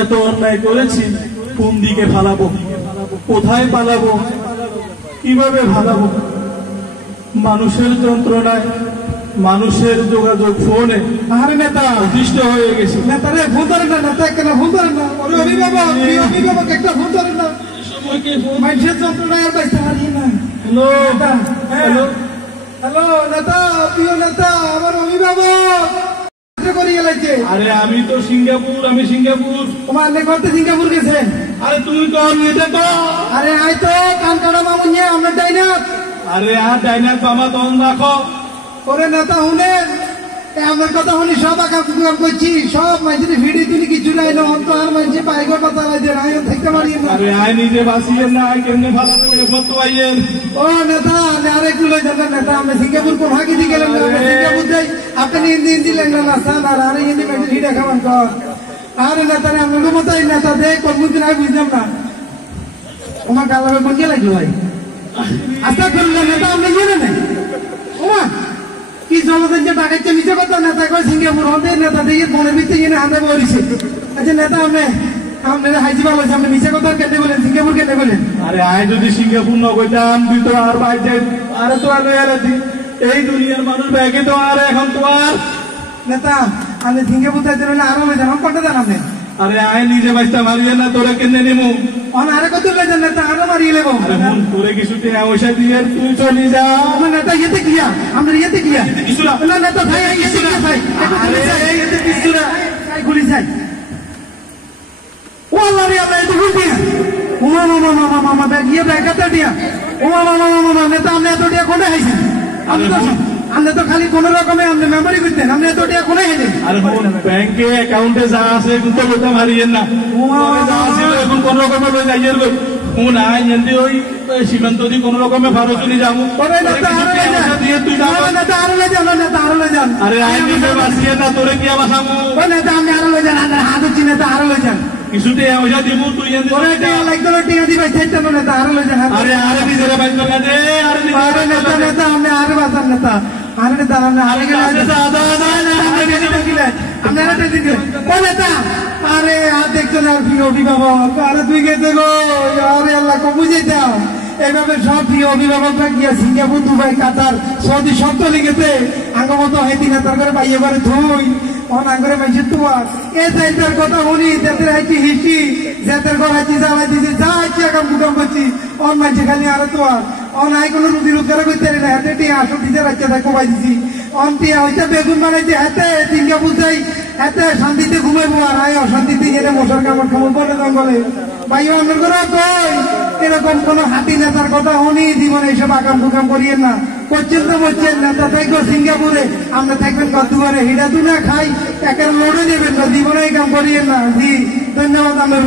এত অন্যায় করেছি, কোন দিকে ফালাবো, কোথায় পালাবো, কিভাবে ফালাবো? মানুষের যন্ত্রণায়, মানুষের যোগাযোগ ফোনে আরে নেতা অতিষ্ঠ হয়ে গেছে। নেতা রে ফোন ধরেন না, নেতা কেন ফোন ধরেন না? অভিভাবক একটা ফোন ধরেন না। মানুষের যন্ত্রণায় আর বাইতে পারি না। হ্যালো হ্যালো হ্যালো নেতা, প্রিয় নেতা, আমার অভিভাবক করে গেলাইছে। আরে আমি তো সিঙ্গাপুর, আমি সিঙ্গাপুর। তোমার করতে সিঙ্গাপুর গেছেন? আরে তুমি তো এটা তো আরে আয় তো কান কাটা মামুন নিয়ে আমরা ডাইনাথ। আরে আর ডাইনাথ বাবা তখন রাখো। ওরে নেতা শুনেন, আমার কথা শুনি সব আঁকা করছি, সব মানুষের ভিড়ি তুলি কিছু নাই না, অন্ত আর মানুষের পাইগর কথা লাগে না, থাকতে পারি না। আরে আয় নিজে বাঁচিয়ে না, কেমনে ভালো করে করতে পাইয়েন। ও নেতা আর একটু লই যান নেতা, আমরা সিঙ্গাপুর কোন হাকি দিয়ে গেলাম না, সিঙ্গাপুর যাই আপনি হিন্দি দিলেন না না স্যার, আর আরে হিন্দি মানুষের ভিড়ে খাবার কর। আরে নেতা রে আপনার মতো নেতা দে কর্মদিন আয় বুঝলাম না। তোমার গালাবে কোন কে লাগলো ভাই? আশা করলেন নেতা আপনি গেলেন না ওমা কি জলদঞ্জে টাকাচ্ছে নিচে কথা নেতা কয় সিঙ্গাপুর হতে নেতা দিয়ে মনের ভিতরে গিয়ে হাতে বলিছে। আচ্ছা নেতা আপনারা হাইজিবা বলছে, আপনি নিচে কথা কেটে বলেন, সিঙ্গাপুর কেটে বলেন? আরে আয় যদি সিঙ্গাপুর ন কইতাম তুই তো আর বাইতে আরে তো আর এই দুনিয়ার মানুষ ব্যাগে তো আর এখন তো আর নেতা আপনি সিঙ্গাপুর যাইতে হলে আরো লই যান, কটা দেন আপনি? আরে আয় নিজে বাঁচতে মারিয়ে না, তোরা কেনে নেবো আরে কত লই যান নেতা, আরো মারিয়ে নেবো। তোরে কিছু পয়সা দিয়ে তুই চলে যা। আমার নেতা ইয়েতে ক্লিয়া, আমরা ইয়েতে ক্লিয়া কিছু না নেতা ভাই ইয়েতে ক্লিয়া ভাই, আরে কিছু না গুলি যাই। ও আল্লাহ রে আল্লাহ, এত গুলি দিয়া ওমা মামা মামা মামা ব্যাগ ইয়ে ব্যাগ এত দিয়া ওমা মামা মামা নেতা আপনি এত দিয়া কোনে হাইছেন? আপনি তো খালি কোন রকমে আপনি মেমোরি করতেন, আপনি এত দিয়া কোনে হাইছেন? আরে ব্যাংকে অ্যাকাউন্টে যা আছে কিন্তু বলতে মারিয়েন না, যা আছে এখন কোন রকমে লই যাইয়ের বই কোন আই এন্দি ওই সীমান্ত দি কোন রকমে ভারত চলে যাবো। ওরে নেতা দিয়ে তুই না নেতা আরো লই যান, নেতা আরো লই যান। আরে আই নিজে বাঁচিয়ে না, তোরে কি বাঁচাবো? ওই নেতা আপনি আরো লই যান, হাত হচ্ছি নেতা আরো লই যান। কিছুতে পয়সা দিব তুই ওরে টিয়া লাগতো না, টিয়া দিবাই চাইতে নেতা আরো লই যান। আরে আরে নিজেরা বাইক না দে, আরে নেতা নেতা আপনি আরে বাঁচান নেতা, আরে নেতা আপনি আরে গেলে আপনারা দিকে ও নেতা আরে আর দেখছো না প্রিয় অভিভাবক, আরে তুই গেছে গো, আরে আল্লাহ কম বুঝে দাও। এইভাবে সব প্রিয় অভিভাবকরা গিয়া সিঙ্গাপুর, দুবাই, কাতার, সৌদি সব চলে গেছে। আঙ্গমতো হয়তি নেতার করে পাইয়ে পারে থুই অনাঙ্গরে মাইছে তোমার এ যাইতার কথা শুনি, যাদের হাইছি হিসি, যাদের ঘর হাইছি জ্বালাই দিছি, যা হাইছি আগাম গুগাম করছি, অন মাইছে খালি আরে তোমার অনাই কোনো রুটি রোজগার করতে না, হাতে টিয়া আসো দিতে রাখছে তাই কমাই দিছি। অন টিয়া হইতে বেগুন বানাইছে হাতে, সিঙ্গাপুর যাই হাতে শান্তিতে ঘুমাইবো, আর আয় অশান্তিতে গেলে মশার কামড় খামড় বলে জঙ্গলে। ভাই অন্যের করে কই এরকম কোন হাতি নেতার কথা শুনি জীবনে এইসব আগাম গুগাম করিয়েন না। করছেন তো বলছেন নেতা থাকবো সিঙ্গাপুরে, আমরা থাকবেন কদ্দুয়ারে, হিডা দুনা খাই একের লড়ে দেবেন না, জীবনে এই কাম করিয়েন না। জি ধন্যবাদ। আমার